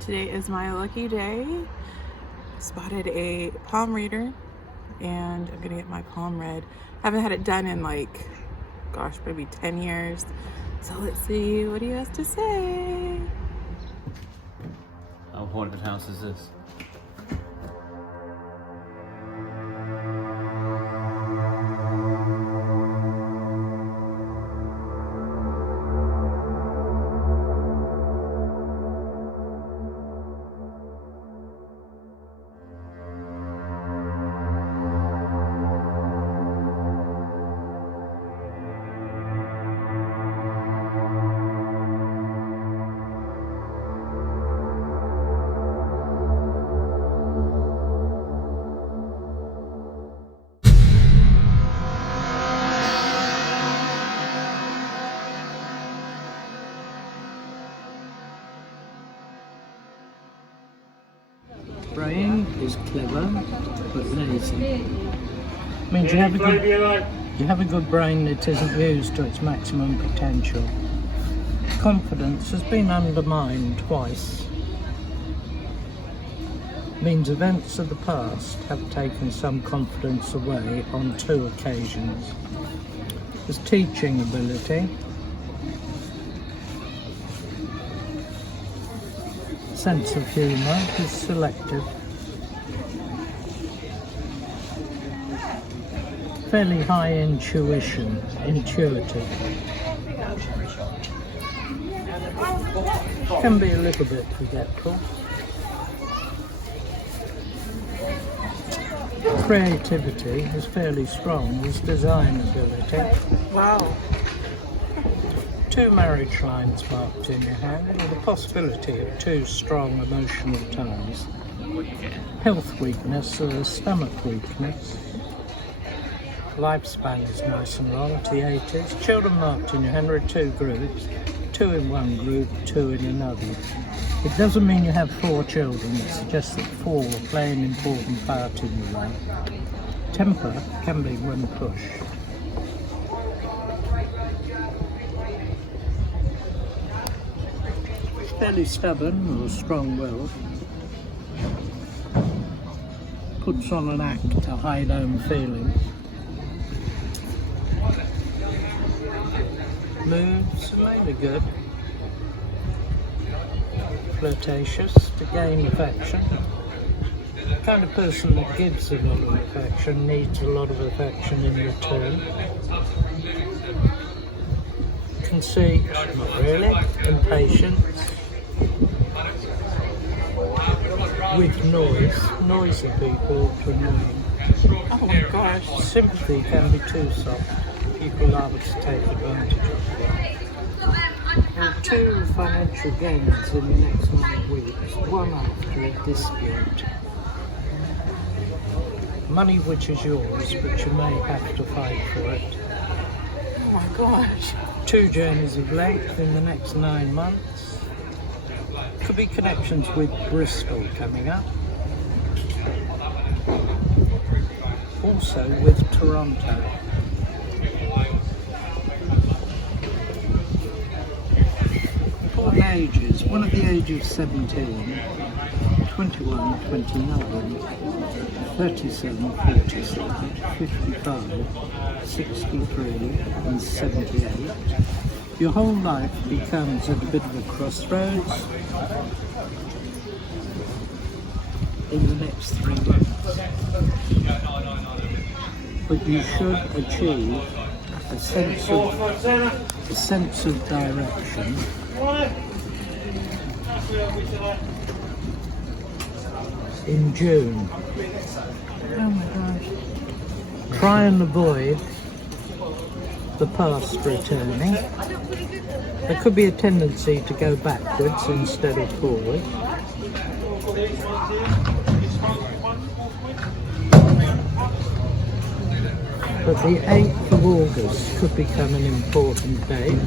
Today is my lucky day. Spotted a palm reader and I'm gonna get my palm read. Haven't had it done in like, gosh, maybe 10 years. So let's see what he has to say. How haunted house is this? Brain is clever but lazy. Means you have a good brain that isn't used to its maximum potential. Confidence has been undermined twice. Means events of the past have taken some confidence away on 2 occasions. There's teaching ability. Sense of humour is selective. Fairly high intuition, intuitive. Can be a little bit forgetful. Creativity is fairly strong, is design ability. Wow. 2 marriage lines marked in your hand with the possibility of 2 strong emotional ties. Health weakness or stomach weakness. Lifespan is nice and long, to the 80s. Children marked in your hand are 2 groups, 2 in one group, 2 in another. It doesn't mean you have 4 children, it suggests that 4 play an important part in your life. Temper can be when pushed. Fairly stubborn or strong-willed. Puts on an act to hide own feelings. Moods are mainly good. Flirtatious to gain affection. The kind of person that gives a lot of affection needs a lot of affection in return. Conceit, not really. Impatience. With noisy people are annoying. Oh my gosh. Sympathy can be too soft. People liable to take advantage of it. There are 2 financial gains in the next 9 weeks, 1 after a dispute. Money which is yours, but you may have to fight for it. Oh my gosh. 2 journeys of length in the next 9 months. Could be connections with Bristol coming up. Also with Toronto. Important ages. One at the age of 17, 21, 29, 37, 47, 55, 63 and 78. Your whole life becomes at a bit of a crossroads in the next 3 months. But you should achieve a sense of direction in June. Oh my gosh. Try and avoid the past returning. There could be a tendency to go backwards instead of forward. But the 8th of August could become an important date.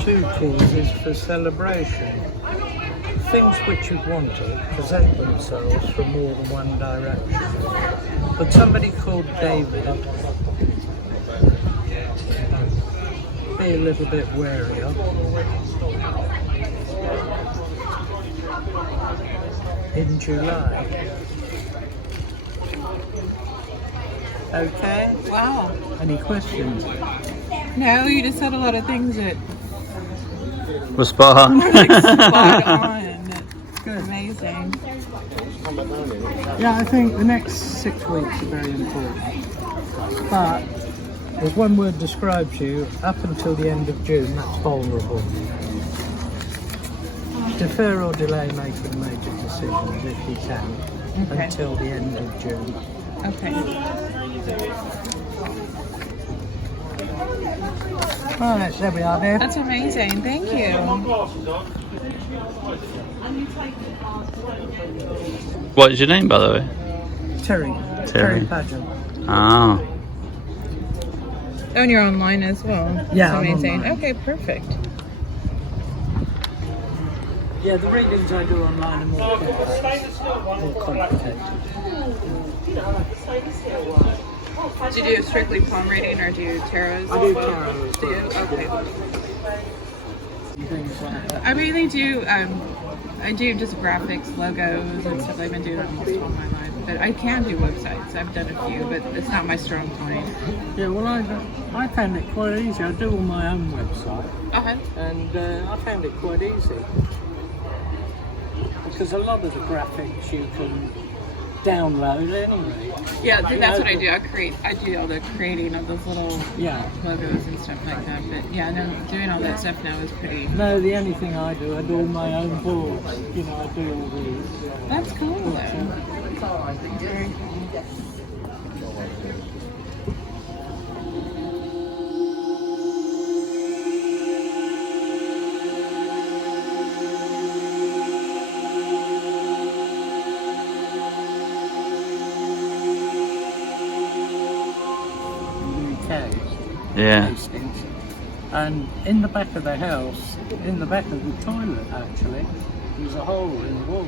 Two causes for celebration. Things which you've wanted present themselves from more than one direction. But somebody called David be a little bit wary of. In July. Okay. Wow. Any questions? No, you just said a lot of things that Was spot on. were like spot on. Good. Amazing. Yeah, I think the next 6 weeks are very important. But if one word describes you, up until the end of June, that's vulnerable. Defer or delay making major decisions if you can, Okay. until the end of June. Okay. Right, there we are there. That's amazing. Thank you. What is your name, by the way? Terry. Terry. Pageant. Oh. Oh, and you're online as well. Yeah, That's I'm amazing. online. Okay, perfect. Yeah, the readings I do online are more complex. More complicated. Do you do strictly palm reading or do you tarot? I do tarot as Do you? well. Okay. Things like that. I mainly do, I do just graphics, logos and stuff. I've been doing almost all my life. But I can do websites. I've done a few, but it's not my strong point. Yeah, well, I found it quite easy. I do on my own website, Uh-huh. and I found it quite easy. Because a lot of the graphics you can download anyway. Yeah, that's what I do. I do all the creating of those little Yeah. logos and stuff like that. But yeah, no, doing all that stuff now is pretty. No, the only thing I do all my own boards. You know, I do all these. That's cool though. Very cool. Caves, Yeah. Hastings. And in the back of the house, in the back of the toilet actually, there was a hole in the wall.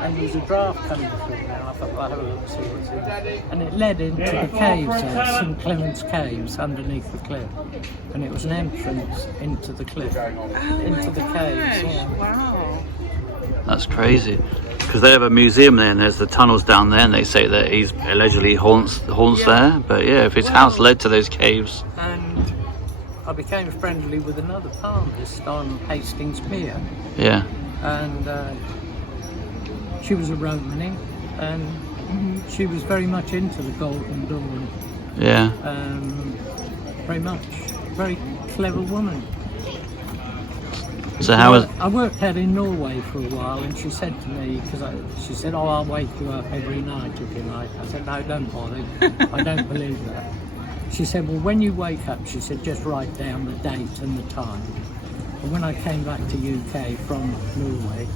And there was a draft coming through there. I thought, well, I'll have a look and see what's in there. And it led into the caves there, St Clement's Caves underneath the cliff. And it was an entrance into the cliff, Oh into my the gosh! caves. Yeah. Wow. That's crazy. Because they have a museum there and there's the tunnels down there and they say that he's allegedly haunts there. But yeah, if his house led to those caves. And I became friendly with another palmist on Hastings Pier. Yeah. And she was a Romany, and she was very much into the Golden Dawn. Yeah. Very much. Very clever woman. So how was... I worked out in Norway for a while, and she said to me, she said, "Oh, I'll wake you up every night if you like." I said, "No, don't bother. I don't believe that." She said, "Well, when you wake up," she said, "just write down the date and the time." And when I came back to UK from Norway,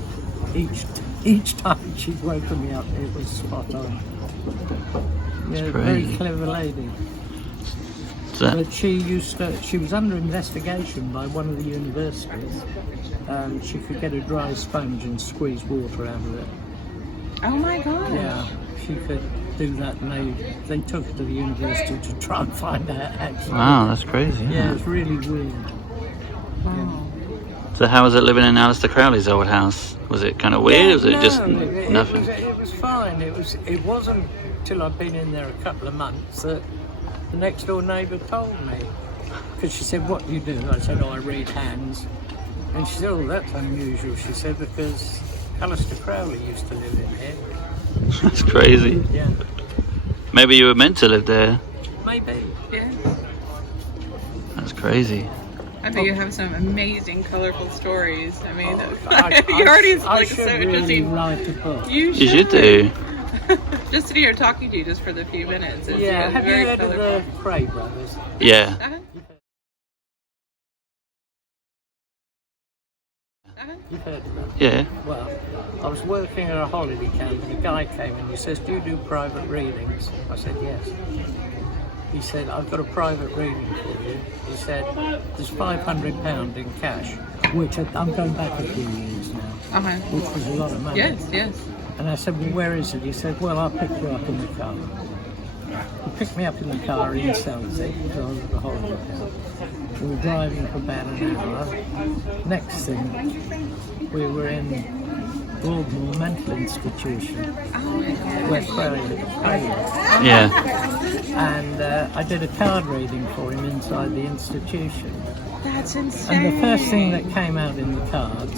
each time she'd woken me up, it was spot on. Yeah, very crazy. clever lady. So, But she was under investigation by one of the universities. She could get a dry sponge and squeeze water out of it. Oh my gosh. Yeah, she could do that, and they took her to the university to try and find out actually. wow, that's crazy. Isn't Yeah, it? it's really weird. Wow. So how was it living in Aleister Crowley's old house? Was it kind of weird? Was it just nothing? It was fine. It wasn't till I'd been in there a couple of months that the next door neighbour told me. Because she said, "What do you do?" I said, "Oh, I read hands." And she said, "Oh, that's unusual," she said, "because Aleister Crowley used to live in here." That's crazy. Yeah, Maybe you were meant to live there. maybe. Yeah. That's crazy. I bet you have some amazing, colorful stories. I mean, I you already I like should so really interesting. write a book. You You should do. Just to hear talking to you just for the few minutes. It's, Yeah, it's have you very heard of colorful. the Cray brothers? Yeah. Uh-huh. Uh-huh. You've heard of them? Yeah. Well, I was working at a holiday camp and a guy came and he says, "Do you do private readings?" I said, "Yes." He said, "I've got a private reading for you." He said, "There's £500 in cash," which I'm going back a few years now, Uh-huh. which was a lot of money. Yes, yes. And I said, "Well, where is it?" He said, "Well, I'll pick you up in the car." He picked me up in the car in Chelsea because I was at the holiday camp. We were driving for about an hour. Next thing, we were in Broadmoor Mental Institution. Where Crowley is. Yeah. And I did a card reading for him inside the institution. That's insane. And the first thing that came out in the cards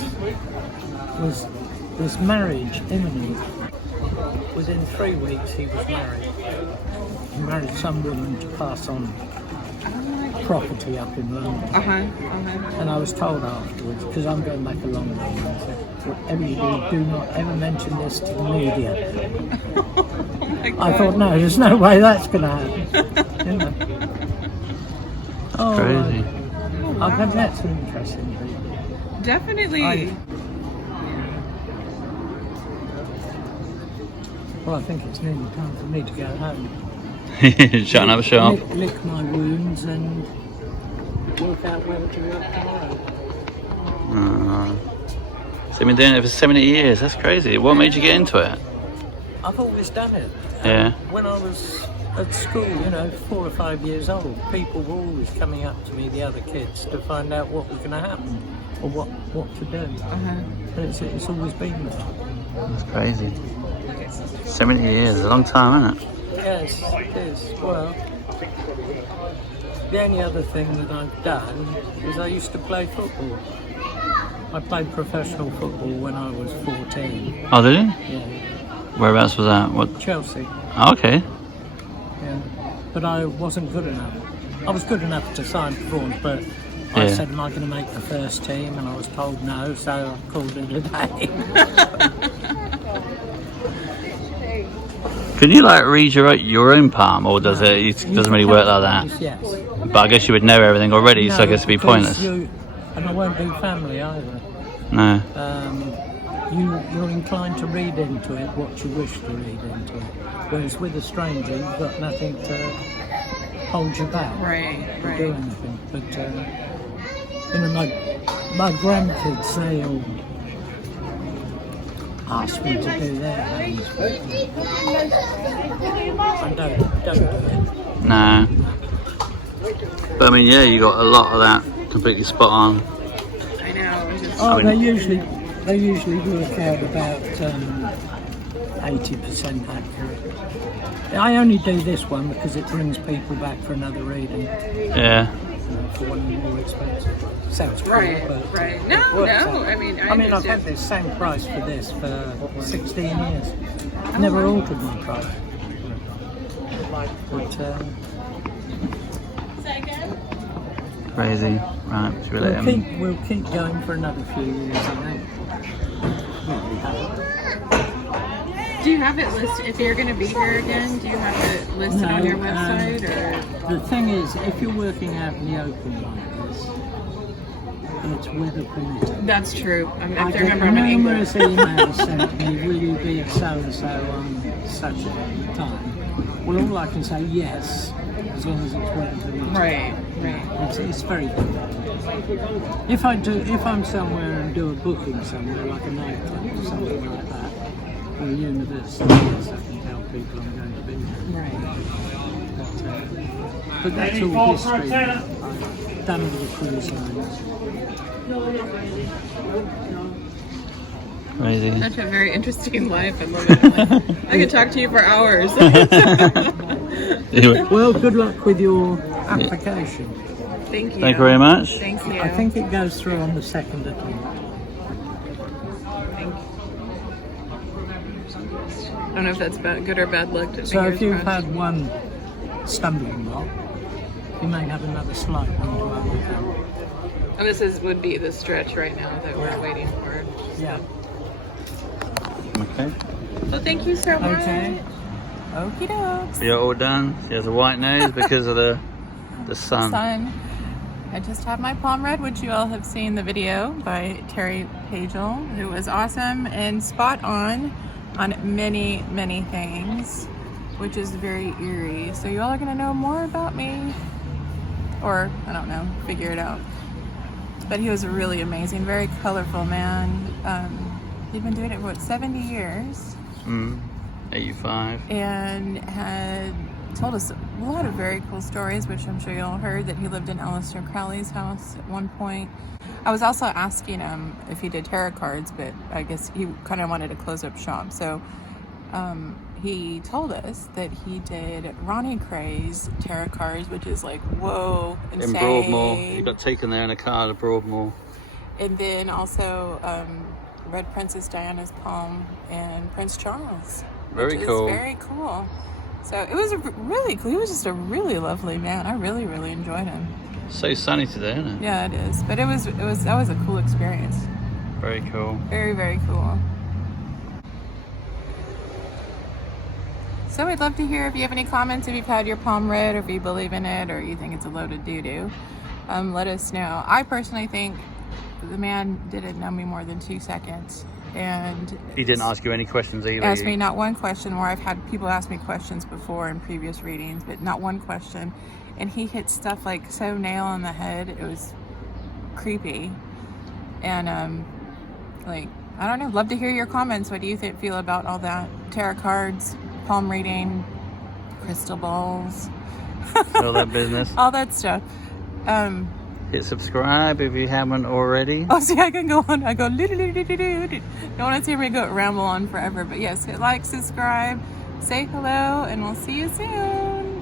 was marriage imminent. Within 3 weeks he was married. He married some woman to pass on property up in London. And I was told afterwards, because I'm going back a long way, and I said, whatever you do not ever mention this to the media. I thought, no, there's no way that's going to happen. You know? Crazy. I think that's an interesting thing. Definitely. Well, I think it's nearly time for me to go home. Shutting up shop. Lick my wounds and work out whether to work tomorrow. So you've been doing it for 70 years. That's crazy. What made you get into it? I've always done it. Yeah. When I was at school, 4 or 5 years old, people were always coming up to me, the other kids, to find out what was going to happen or what to do. And it's always been there. That's crazy. 70 years, a long time, isn't it? Yes, it is. Well, the only other thing that I've done is I used to play football. I played professional football when I was 14. Oh, did you? Yeah. Whereabouts was that? What? Chelsea. Oh, okay. Yeah. But I wasn't good enough. I was good enough to sign for Vaughan, but I said, am I going to make the first team? And I was told no, so I called it a day. Can you read your own palm, or does it doesn't really work like that? Yes. But I guess you would know everything already, so I guess it'd be pointless. And I won't do family either. No. You're inclined to read into it what you wish to read into it. Whereas with a stranger, you've got nothing to hold you back. Right. Do anything. But my grandkids, they all ask me to do their hands. I don't do it. No. But I mean, yeah, you got a lot of that completely spot on. I know. They usually work out about 80% accurate. I only do this one because it brings people back for another reading. Yeah. For one more expensive. Sounds cool, Right. No. I mean, I've had the same price for this for 16 years. Never altered my price. But, Crazy. Right, should we let him? We'll keep going for another few years, I think. Do you have it listed, if you're going to be here again, do you have it listed on your website? Or? The thing is, if you're working out in the open like this, it's with a printer. That's true. I I have to get remember I'm in numerous English. emails sent me, will you be at so-and-so on such a time? Well, all I can say, yes, as long as it's relatively Right. It's very good. If I'm somewhere and do a booking somewhere, like a nightclub or something like that, or a university, yes, I can tell people I'm going to be there. Right. But that's all history. I've done all the cruise lines. Crazy. Such a very interesting life. I love it. I could talk to you for hours. Well, good luck with your application. Thank you. Thank you very much. Thank you. I think it goes through on the second attempt. Thank you. I don't know if that's good or bad luck. So if you've had one stumbling block, you may have another slight one to overcome. And this would be the stretch right now that we're waiting for. Yeah. Okay. Well, thank you so much. Okay. Okie dokes. So you're all done. She has a white nose because of the sun. I just had my palm read, which you all have seen the video by Terry Pagel, who was awesome and spot on many, many things, which is very eerie. So you all are going to know more about me, or I don't know, figure it out. But he was really amazing, very colorful man. He'd been doing it for 70 years. 85. And had told us a lot of very cool stories, which I'm sure you all heard, that he lived in Aleister Crowley's house at one point. I was also asking him if he did tarot cards, but I guess he kind of wanted to close up shop. So he told us that he did Ronnie Cray's tarot cards, which is like, whoa, insane. In Broadmoor. He got taken there in a car to Broadmoor. And then also read Princess Diana's palm and Prince Charles. Very cool. Very cool. So it was really cool. He was just a really lovely man. I really, really enjoyed him. So sunny today, isn't it? Yeah, it is. But that was a cool experience. Very cool. Very, very cool. So we'd love to hear if you have any comments, if you've had your palm read, or if you believe in it, or you think it's a load of doo-doo. Let us know. I personally think the man didn't know me more than 2 seconds. And He didn't ask you any questions either. asked me not one question, where I've had people ask me questions before in previous readings, but not one question. And he hit stuff like so nail on the head. It was creepy. And like, I don't know, love to hear your comments. What do you feel about all that? Tarot cards, palm reading, crystal balls, All that business. all that stuff. Hit subscribe if you haven't already. Oh, see, I can go on. I go, don't want to see me go ramble on forever. But yes, hit like, subscribe, say hello, and we'll see you soon.